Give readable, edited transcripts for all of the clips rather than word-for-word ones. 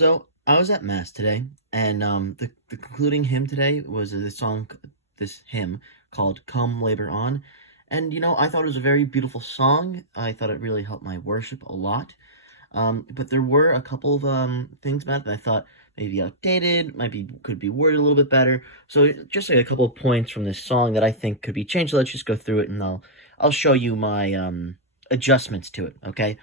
So I was at mass today, and the concluding hymn today was this hymn called "Come Labor On," and I thought it was a very beautiful song. I thought it really helped my worship a lot. But there were a couple of things about it that I thought maybe outdated, could be worded a little bit better. So just like a couple of points from this song that I think could be changed. So let's just go through it, and I'll show you my adjustments to it. Okay.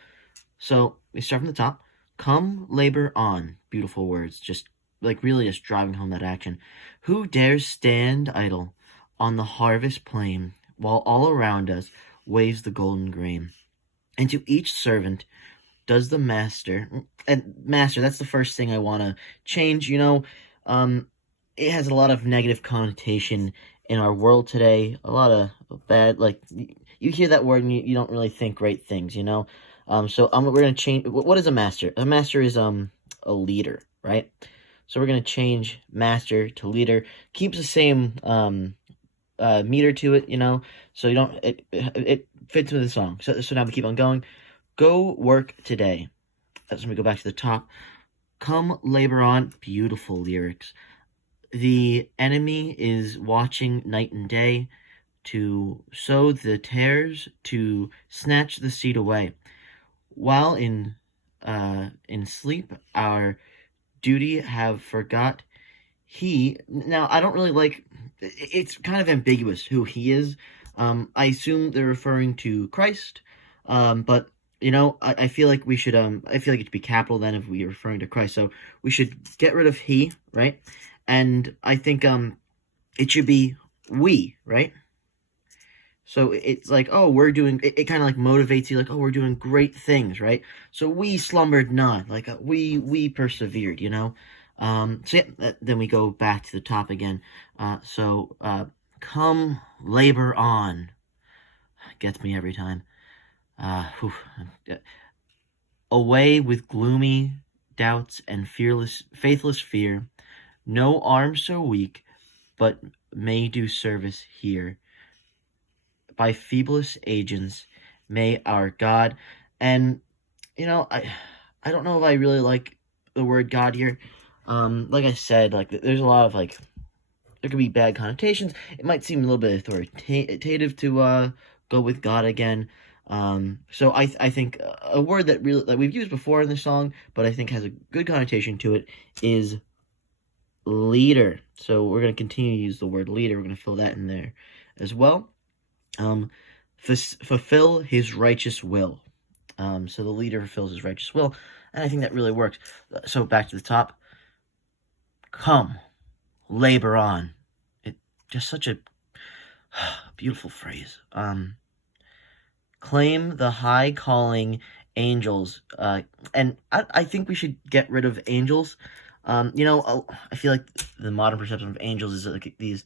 So we start from the top. Come labor on. Beautiful words. Just like really just driving home that action. Who dares stand idle on the harvest plain while all around us waves the golden grain? And to each servant does the master, and master, that's the first thing I want to change. Um, it has a lot of negative connotation in our world today. A lot of bad, like you hear that word and you don't really think great things. So we're gonna change. What is a master? A master is a leader, right? So we're gonna change master to leader. Keeps the same meter to it. So you don't it fits with the song. So now we keep on going. Go work today. That's when we go back to the top. Come labor on. Beautiful lyrics. The enemy is watching night and day to sow the tares, to snatch the seed away. While in sleep, our duty have forgot. Now I don't really like. It's kind of ambiguous who he is. I assume they're referring to Christ. But I feel like we should. I feel like it should be capital then if we're referring to Christ. So we should get rid of he, right? And I think it should be we, right? So it's like, oh, we're doing it kind of like motivates you, like, oh, we're doing great things, right? So we slumbered not, like we persevered. So yeah, then we go back to the top again. Come labor on. Gets me every time. Whew. Away with gloomy doubts and faithless fear. No arm so weak, but may do service here. By feeblest agents, may our God. And I don't know if I really like the word God here. Like I said, like there's a lot of there could be bad connotations. It might seem a little bit authoritative to go with God again. So I think a word that we've used before in the song, but I think has a good connotation to it is leader. So we're gonna continue to use the word leader. We're gonna fill that in there as well. Fulfill his righteous will. So the leader fulfills his righteous will, and I think that really works. So back to the top. Come, labor on. It just such a beautiful phrase. Claim the high calling angels, and I think we should get rid of angels. I feel like the modern perception of angels is like these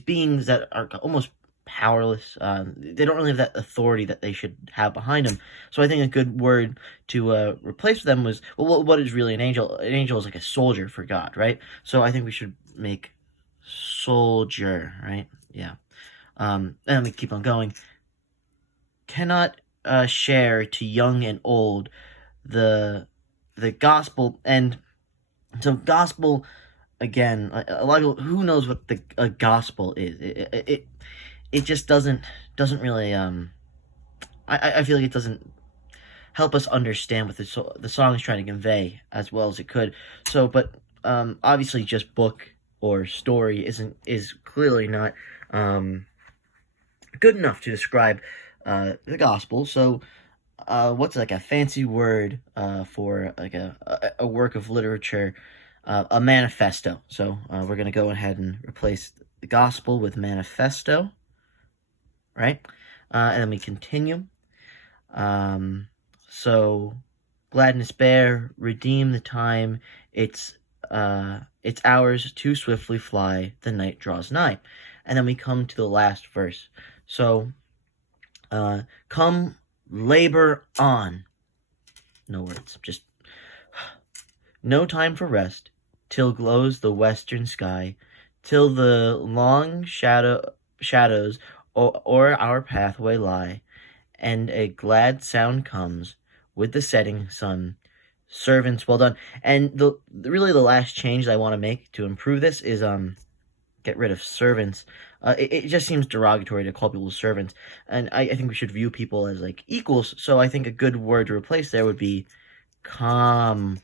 beings that are almost powerless. They don't really have that authority that they should have behind them. So I think a good word to replace them was, well, what is really an angel? An angel is like a soldier for God, right? So I think we should make soldier, right? Yeah. And we keep on going. Cannot share to young and old the gospel. And so gospel, again, a lot of people, who knows what a gospel is? It just doesn't really I feel like it doesn't help us understand what the song is trying to convey as well as it could. So, but obviously, just book or story is clearly not good enough to describe the gospel. So, what's like a fancy word for like a work of literature? A manifesto. So we're gonna go ahead and replace the gospel with manifesto, right? And then we continue. So gladness bear, redeem the time. It's hours too swiftly fly. The night draws nigh, and then we come to the last verse. So, come labor on. No words, just no time for rest, till glows the western sky, till the long shadows o'er our pathway lie, and a glad sound comes with the setting sun. servants, well done. And really the last change that I want to make to improve this is get rid of servants. It just seems derogatory to call people servants, and I think we should view people as like equals. So I think a good word to replace there would be comrades.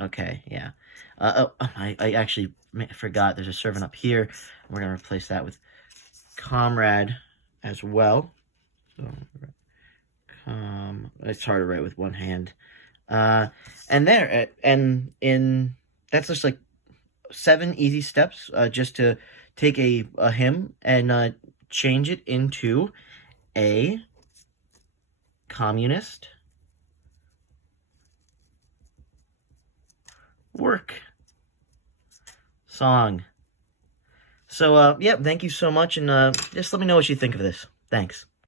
Okay, yeah. I actually forgot there's a servant up here. We're gonna replace that with comrade as well. So, it's hard to write with one hand. And there, and in that's just like 7 easy steps, just to take a hymn and change it into a communist work song. So, yeah, thank you so much, and just let me know what you think of this. Thanks.